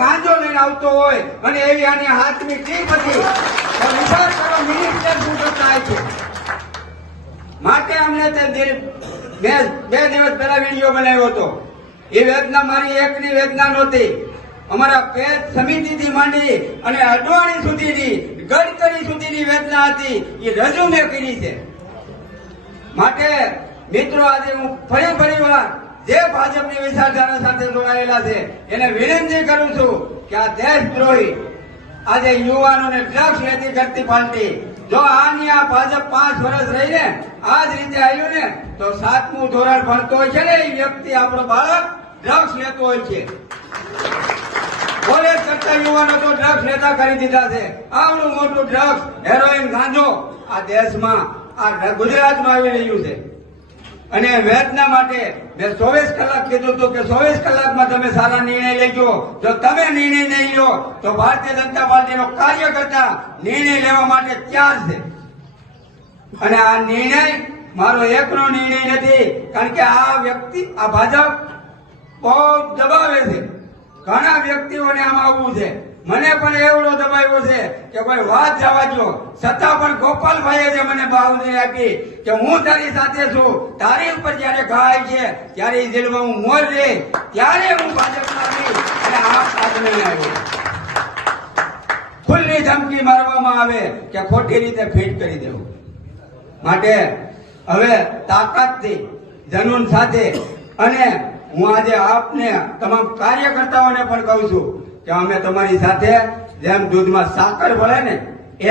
ગાંજો લઈને આવતો હોય અને એવી આની હાથની ટીપ હતી તો વિચાર કરો મિનિસ્ટર શું કરતા છે. માટે અમને બે દિવસ પહેલા વિડીયો બનાવ્યો હતો. એ વેદના મારી એકની વેદના નહોતી, અમારા પેજ સમિતિથી માંડી અને અડવાણી સુધીની ગડકરી સુધીની વેદના હતી. એ રજૂ મેં કરી છે. માટે મિત્રો આજે હું ફરી વાર જે ભાજપની વિચારધારા સાથે જોડાયેલા છે એને વિનંતી કરું છું કે આ દેશદ્રોહી આજે યુવાનોને ડ્રગ્સ લેતી કરતી પાર્ટી જો આની આ ભાજપ 5 વર્ષ રહીને આ જ રીતે આવ્યું ને તો 7મું ધોરણ ભણતો હોય છે ને એ વ્યક્તિ આપણો બાળક ડ્રગ્સ લેતો હોય છે. કોલેજ કરતા યુવાનો તો ડ્રગ્સ લેતા કરી દીધા છે. આવડું મોટું ડ્રગ્સ હેરોઈન ગાંજો આ દેશમાં આ ગુજરાતમાં આવી રહ્યું છે. અને વેદના માટે મેં 24 કલાક કીધું હતું કે 24 કલાકમાં તમે સારા નિર્ણય લેજો. જો તમે નિર્ણય નહીં લો તો ભારતીય જનતા પાર્ટીનો કાર્યકર્તા નિર્ણય લેવા માટે તૈયાર છે. અને આ નિર્ણય મારો એકનો નિર્ણય નથી, કારણ કે આ વ્યક્તિ આ ભાજપ બહુ દબાવે છે. ઘણા વ્યક્તિઓને આમાં આવવું છે. મને પણ એવડો દબાવ્યો છે કે કોઈ વાત જવા દો, છતાં પણ ગોપાલભાઈએ જે મને બાંધણી આપી કે હું તારી સાથે છું, તારી ઉપર જયારે ઘાય છે ત્યારે એ જેલમાં હું મોર રે ત્યારે હું ભાજપમાં આવી અને આ પાછળ નહીં આવ્યો. ખુલ્લી ધમકી મારવામાં આવે કે ખોટી રીતે ફીટ કરી દેવું. માટે હવે તાકાતથી જનૂન સાથે અને હું આજે આપને તમામ કાર્યકર્તાઓને પણ કહું છું કે અમે તમારી સાથે જેમ દૂધમાં સાકર ભળે ને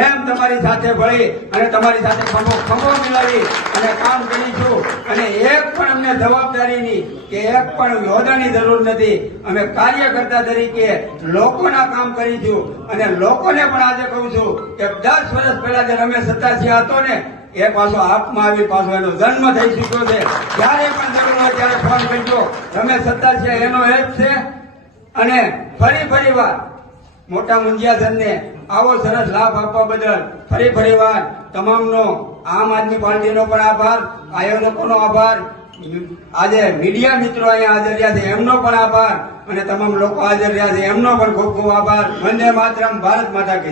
એમ તમારી સાથે ભળી અને તમારી સાથે ખભો મિલાવી અને કામ કરીશું. અને એક પણ અમને જવાબદારીની કે એક પણ હોદ્દાની જરૂર નથી. અમે કાર્યકર્તા તરીકે લોકોના કામ કરીશું. અને લોકોને પણ આજે કહું છું કે 10 વર્ષ પહેલા જે રમેશ સત્તાસિંહ હતો ને એ પાછો આપમાં આવી પાછો એનો જન્મ થઈ ચૂક્યો છે. જ્યારે પણ જરૂર હોય ત્યારે ફોન કરજો. રમેશ સત્તાસિંહ એનો હેલ્પ છે. અને ફરી વાર મોટા મુંજિયાસરને આવો સરસ લાભ આપવા બદલ ફરી વાર તમામનો આમ આદમી પાર્ટીનો પણ આભાર, આયોજકોનો આભાર, આજે મીડિયા મિત્રો અહીંયા હાજર રહ્યા છે એમનો પણ આભાર અને તમામ લોકો હાજર રહ્યા છે એમનો પણ ખૂબ ખૂબ આભાર. વંદે માતરમ, ભારત માતા કી જય.